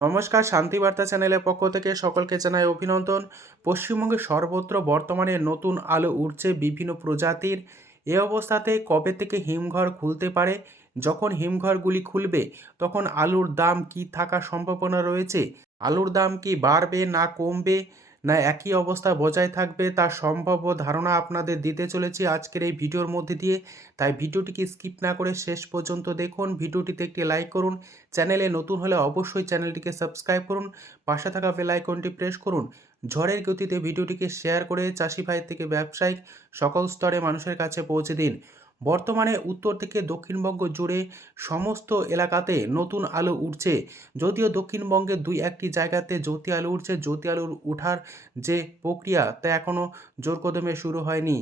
নমস্কার, শান্তিবার্তা চ্যানেলের পক্ষ থেকে সকলকে জানাই অভিনন্দন। পশ্চিমবঙ্গে সর্বত্র বর্তমানে নতুন আলু উঠছে বিভিন্ন প্রজাতির। এ অবস্থাতে কবে থেকে হিমঘর খুলতে পারে, যখন হিমঘরগুলি খুলবে তখন আলুর দাম কি থাকার সম্ভাবনা রয়েছে, আলুর দাম কি বাড়বে না কমবে না একই অবস্থা বজায় থাকবে, তার সম্ভাব্য ধারণা আপনাদের দিতে চলেছি আজকের এই ভিডিওর মধ্যে দিয়ে। তাই ভিডিওটিকে স্কিপ না করে শেষ পর্যন্ত দেখুন। ভিডিওটিতে একটি লাইক করুন। চ্যানেলে নতুন হলে অবশ্যই চ্যানেলটিকে সাবস্ক্রাইব করুন, পাশে থাকা বেল আইকনটি প্রেস করুন। ঝড়ের গতিতে ভিডিওটিকে শেয়ার করে চাষি ভাই থেকে ব্যবসায়িক সকল স্তরে মানুষের কাছে পৌঁছে দিন। বর্তমানে উত্তর থেকে দক্ষিণবঙ্গ জুড়ে সমস্ত এলাকাতে নতুন আলু উঠছে। যদিও দক্ষিণবঙ্গের দুই একটি জায়গাতে জ্যোতি আলু উঠছে, জ্যোতি আলুর ওঠার যে প্রক্রিয়া তা এখনও জোর কদমে শুরু হয়নি।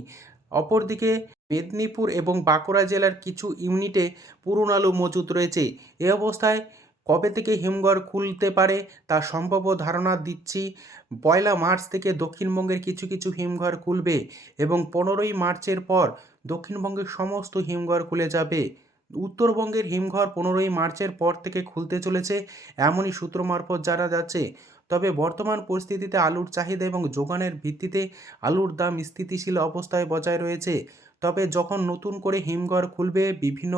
অপরদিকে মেদিনীপুর এবং বাঁকুড়া জেলার কিছু ইউনিটে পুরনো আলু মজুত রয়েছে। এ অবস্থায় কবে থেকে হিমঘর খুলতে পারে তার সম্ভাব্য ধারণা দিচ্ছি। 1 মার্চ থেকে দক্ষিণবঙ্গের কিছু কিছু হিমঘর খুলবে এবং 15ই মার্চের পর দক্ষিণবঙ্গের সমস্ত হিমঘর খুলে যাবে। উত্তরবঙ্গের হিমঘর 15ই মার্চের পর থেকে খুলতে চলেছে, এমনই সূত্র মারফত জানা যাচ্ছে। তবে বর্তমান পরিস্থিতিতে আলুর চাহিদা এবং যোগানের ভিত্তিতে আলুর দাম স্থিতিশীল অবস্থায় বজায় রয়েছে। তবে যখন নতুন করে হিমঘর খুলবে বিভিন্ন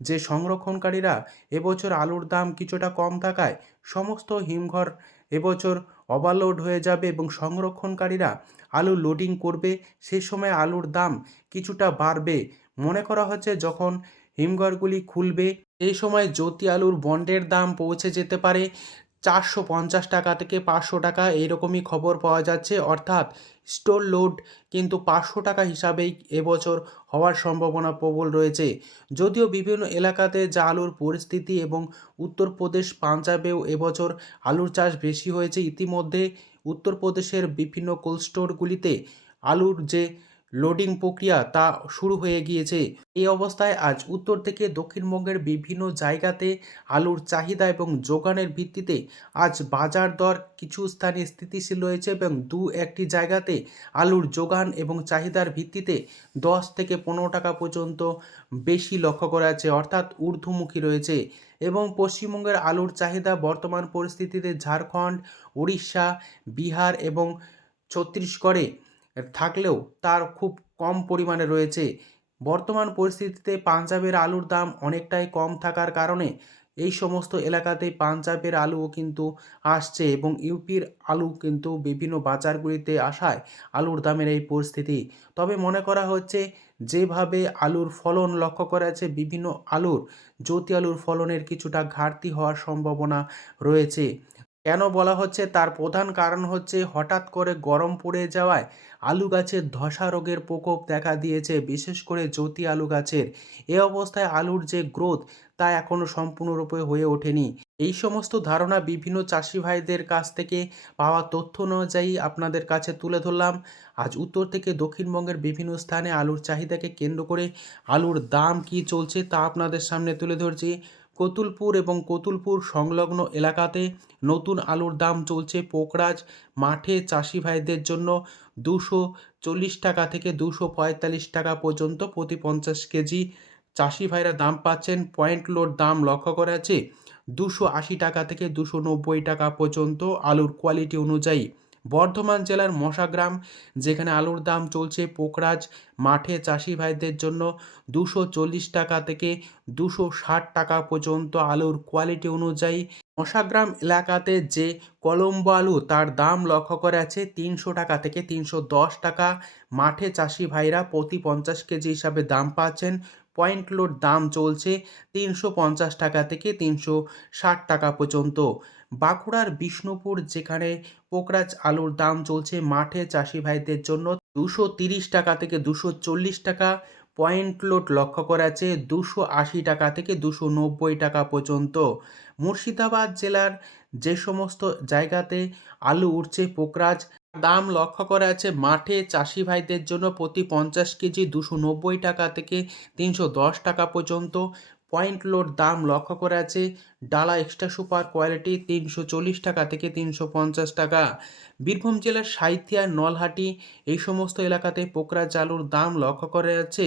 যে সংরক্ষণকারীরা, এবছর আলুর দাম কিছুটা কম থাকায় সমস্ত হিমঘর এবছর ওভারলোড হয়ে যাবে এবং সংরক্ষণকারীরা আলু লোডিং করবে। সে সময় আলুর দাম কিছুটা বাড়বে। মনে করা হচ্ছে যখন হিমঘরগুলি খুলবে এই সময় জ্যোতি আলুর বন্ডের দাম পৌঁছে যেতে পারে 450 টাকা থেকে 500 টাকা, এইরকমই খবর পাওয়া যাচ্ছে। অর্থাৎ স্টোর লোড কিন্তু 500 টাকা হিসাবেই এবছর হওয়ার সম্ভাবনা প্রবল রয়েছে। যদিও বিভিন্ন এলাকাতে যা আলুর পরিস্থিতি এবং উত্তরপ্রদেশ পাঞ্জাবেও এবছর আলুর চাষ বেশি হয়েছে। ইতিমধ্যে উত্তরপ্রদেশের বিভিন্ন কোল্ড স্টোরগুলিতে আলুর যে লোডিং প্রক্রিয়া তা শুরু হয়ে গিয়েছে। এই অবস্থায় আজ উত্তর থেকে দক্ষিণবঙ্গের বিভিন্ন জায়গাতে আলুর চাহিদা এবং যোগানের ভিত্তিতে আজ বাজার দর কিছু স্থানে স্থিতিশীল রয়েছে এবং দু একটি জায়গাতে আলুর যোগান এবং চাহিদার ভিত্তিতে 10 থেকে 15 টাকা পর্যন্ত বেশি লক্ষ্য করা যাচ্ছে, অর্থাৎ ঊর্ধ্বমুখী রয়েছে। এবং পশ্চিমবঙ্গের আলুর চাহিদা বর্তমান পরিস্থিতিতে ঝাড়খণ্ড, উড়িষ্যা, বিহার এবং ছত্তিশগড়ে থাকলেও তার খুব কম পরিমাণে রয়েছে। বর্তমান পরিস্থিতিতে পাঞ্জাবের আলুর দাম অনেকটাই কম থাকার কারণে এই সমস্ত এলাকাতেই পাঞ্জাবের আলুও কিন্তু আসছে এবং ইউপির আলু কিন্তু বিভিন্ন বাজারগুলিতে আসায় আলুর দামের এই পরিস্থিতি। তবে মনে করা হচ্ছে যেভাবে আলুর ফলন লক্ষ্য করা যাচ্ছে, বিভিন্ন আলুর জ্যোতি আলুর ফলনের কিছুটা ঘাটতি হওয়ার সম্ভাবনা রয়েছে। কেন বলা হচ্ছে তার প্রধান কারণ হচ্ছে হঠাৎ করে গরম পড়ে যাওয়ায় আলু গাছের ধসা রোগের প্রকোপ দেখা দিয়েছে, বিশেষ করে জ্যোতি আলু গাছের। এ অবস্থায় আলুর যে গ্রোথ তা এখনও সম্পূর্ণরূপে হয়ে ওঠেনি। এই সমস্ত ধারণা বিভিন্ন চাষি ভাইদের কাছ থেকে পাওয়া তথ্য অনুযায়ী আপনাদের কাছে তুলে ধরলাম। আজ উত্তর থেকে দক্ষিণবঙ্গের বিভিন্ন স্থানে আলুর চাহিদাকে কেন্দ্র করে আলুর দাম কি চলছে তা আপনাদের সামনে তুলে ধরছি। কতুলপুর এবং কতুলপুর সংলগ্ন এলাকাতে নতুন আলুর দাম চলছে পোকরাজ মাঠে চাষি ভাইদের জন্য 240 টাকা থেকে 245 টাকা পর্যন্ত প্রতি 50 কেজি। চাষি ভাইরা দাম পাচ্ছেন, পয়েন্ট লোড দাম লক্ষ্য করা আছে 280 টাকা থেকে 290 টাকা পর্যন্ত আলুর কোয়ালিটি অনুযায়ী। বর্ধমান জেলার মশাগ্রাম যেখানে আলুর দাম চলছে পোকরাজ মাঠে চাষি ভাইদের জন্য 240 টাকা থেকে 260 টাকা পর্যন্ত আলুর কোয়ালিটি অনুযায়ী। মশাগ্রাম এলাকাতে যে কলম্বো আলু তার দাম লক্ষ্য করা আছে 300 টাকা থেকে 310 টাকা। মাঠে চাষি ভাইরা প্রতি 50 কেজি হিসাবে দাম পাচ্ছেন। পয়েন্ট লোড দাম চলছে 350 টাকা থেকে 360 টাকা পর্যন্ত। বাঁকুড়ার বিষ্ণুপুর যেখানে পোকরাজ আলুর দাম চলছে মাঠে চাষি ভাইদের জন্য 230 টাকা থেকে 240 টাকা। পয়েন্ট লোড লক্ষ্য করা আছে 280 টাকা থেকে 290 টাকা পর্যন্ত। মুর্শিদাবাদ জেলার যে সমস্ত জায়গাতে আলু উঠছে পোকরাজ দাম লক্ষ্য করা আছে মাঠে চাষি ভাইদের জন্য প্রতি 50 কেজি 290 টাকা থেকে 310 টাকা পর্যন্ত। পয়েন্ট লোড দাম লক্ষ্য করা আছে ডালা এক্সট্রা সুপার কোয়ালিটি 340 টাকা থেকে 350 টাকা। বীরভূম জেলার সাঁইথিয়া নলহাটি এই সমস্ত এলাকাতে পোকরাজ আলুর দাম লক্ষ্য করা যাচ্ছে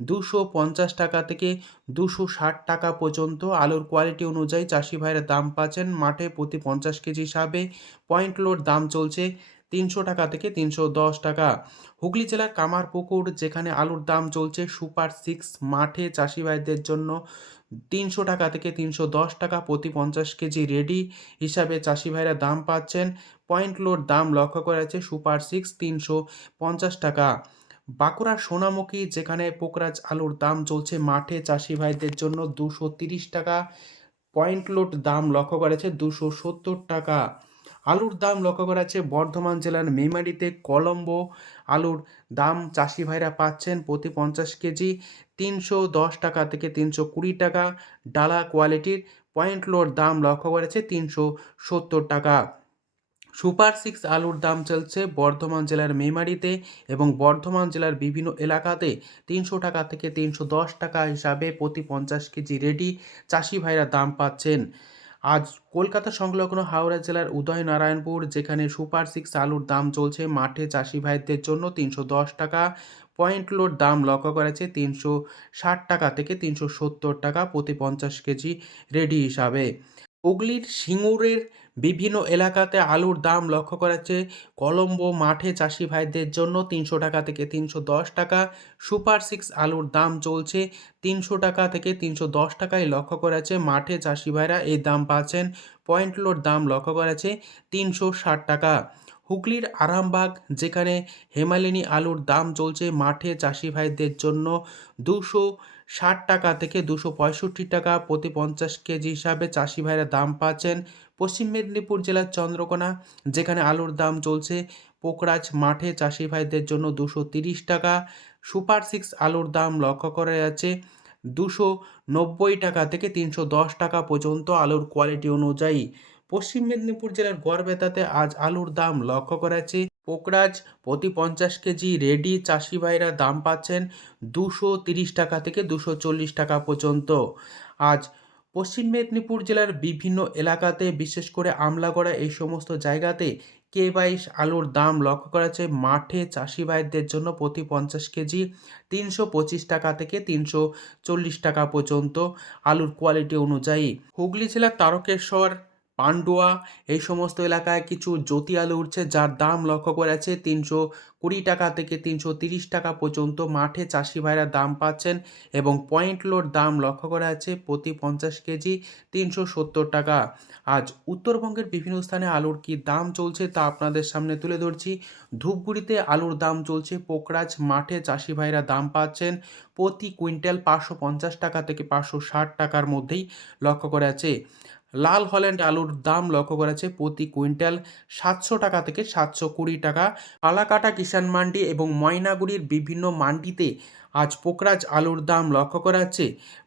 250 থেকে 260 টাকা পর্যন্ত। আলুর কোয়ালিটি অনুযায়ী চাষি ভাইরা দাম পাচ্ছেন মাঠে প্রতি 50 কেজি হিসাবে। পয়েন্ট লোড দাম চলছে 300 টাকা থেকে 310 টাকা। হুগলি জেলার কামারপুকুর যেখানে আলুর দাম চলছে সুপার 6 মাঠে চাষি ভাইদের জন্য 300 টাকা থেকে 310 টাকা প্রতি 50 কেজি রেডি হিসাবে চাষি ভাইরা দাম পাচ্ছেন। পয়েন্ট লোড দাম লক্ষ্য করা যাচ্ছে সুপার 6 350 টাকা। বাঁকুড়া সোনামুখী যেখানে পোকরাজ আলুর দাম চলছে মাঠে চাষি ভাইদের জন্য 230 টাকা। পয়েন্ট লোড দাম লক্ষ্য করা যাচ্ছে 270 টাকা। আলুর দাম লক্ষ্য করা যাচ্ছে বর্ধমান জেলার মেমারিতে কলম্বো আলুর দাম চাষি ভাইরা পাচ্ছেন প্রতি 50 কেজি 310 টাকা থেকে 320 টাকা। ডালা কোয়ালিটির পয়েন্ট লোড দাম লক্ষ্য করা যাচ্ছে 370 টাকা। সুপার 6 আলুর দাম চলছে বর্ধমান জেলার মেমারিতে এবং বর্ধমান জেলার বিভিন্ন এলাকাতে 300 টাকা থেকে 310 টাকা হিসাবে প্রতি 50 কেজি রেডি চাষি ভাইরা দাম পাচ্ছেন। আজ কলকাতা সংলগ্ন হাওড়া জেলার উদয়নারায়ণপুর যেখানে সুপার 6 আলুর দাম চলছে মাঠে চাষি ভাইদের জন্য 310 টাকা। পয়েন্ট লোড দাম লক্ষ্য করা যাচ্ছে 360 টাকা থেকে 370 টাকা প্রতি 50 কেজি রেডি হিসাবে। হুগলির সিঙ্গুরের বিভিন্ন এলাকাতে আলুর দাম লক্ষ্য করা যাচ্ছে কলম্বো মাঠে চাষি ভাইদের জন্য 300 টাকা থেকে 310 টাকা। সুপার 6 আলুর দাম চলছে 300 টাকা থেকে 310 টাকায় লক্ষ্য করা যাচ্ছে মাঠে চাষি ভাইরা এই দাম পাচ্ছেন। পয়েন্ট লোড দাম লক্ষ্য করা যাচ্ছে 360 টাকা। হুগলির আরামবাগ যেখানে হেমালিনী আলুর দাম চলছে মাঠে চাষি ভাইদের জন্য 260 টাকা থেকে 265 টাকা প্রতি 50 কেজি হিসাবে চাষি ভাইরা দাম পাচ্ছেন। পশ্চিম মেদিনীপুর জেলার চন্দ্রকোনা যেখানে আলুর দাম চলছে পোকরাজ মাঠে চাষি ভাইদের জন্য 230 টাকা। সুপার 6 আলুর দাম লক্ষ্য করা যাচ্ছে 290 টাকা থেকে 310 টাকা পর্যন্ত আলুর কোয়ালিটি অনুযায়ী। পশ্চিম মেদিনীপুর জেলার গড়বেতাতে আজ আলুর দাম লক্ষ্য করা যাচ্ছে পোকরাজ প্রতি 50 কেজি রেডি চাষি ভাইরা দাম পাচ্ছেন 230 টাকা থেকে 240 টাকা পর্যন্ত। আজ পশ্চিম মেদিনীপুর জেলার বিভিন্ন এলাকাতে বিশেষ করে আমলাগড়া এই সমস্ত জায়গাতে K22 আলুর দাম লক্ষ্য করা যাচ্ছে মাঠে চাষি ভাইদের জন্য প্রতি 50 কেজি 325 টাকা থেকে 340 টাকা পর্যন্ত আলুর কোয়ালিটি অনুযায়ী। হুগলি জেলার তারকেশ্বর পান্ডুয়া এই সমস্ত এলাকায় কিছু জ্যোতি আলু উঠছে যার দাম লক্ষ্য করা যাচ্ছে 320 টাকা থেকে 330 টাকা পর্যন্ত মাঠে চাষি ভাইরা দাম পাচ্ছেন এবং পয়েন্ট লোড দাম লক্ষ্য করা যাচ্ছে প্রতি 50 কেজি 370 টাকা। আজ উত্তরবঙ্গের বিভিন্ন স্থানে আলুর কি দাম চলছে তা আপনাদের সামনে তুলে ধরছি। ধূপগুড়িতে আলুর দাম চলছে পোকরাজ মাঠে চাষি ভাইরা দাম পাচ্ছেন প্রতি কুইন্টাল 550 টাকা থেকে 560 টাকার মধ্যেই লক্ষ্য করা যাচ্ছে। লাল হল্যান্ড আলুর দাম লক্ষ্য করা যাচ্ছে প্রতি কুইন্টাল 700 টাকা থেকে 720 টাকা। পালাকাটা কিষাণ মান্ডি এবং ময়নাগুড়ির বিভিন্ন মান্ডিতে আজ পোকরাজ আলুর দাম লক্ষ্য করা যাচ্ছে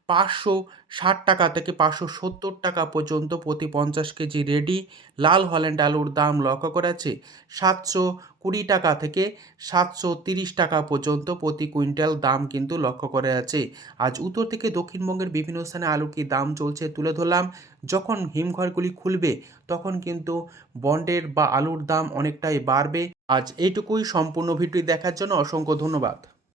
560 টাকা থেকে 570 টাকা পর্যন্ত প্রতি 50 কেজি রেডি। লাল হল্যান্ড আলুর দাম লক্ষ্য করা যাচ্ছে 720 টাকা থেকে 730 টাকা পর্যন্ত প্রতি কুইন্টাল দাম কিন্তু লক্ষ্য করা যাচ্ছে। আজ উত্তর থেকে দক্ষিণবঙ্গের বিভিন্ন স্থানে আলু কি দাম চলছে তুলে ধরলাম। যখন হিমঘরগুলি খুলবে তখন কিন্তু বন্ডের বা আলুর দাম অনেকটাই বাড়বে। আজ এইটুকুই। সম্পূর্ণ ভিডিও দেখার জন্য অসংখ্য ধন্যবাদ।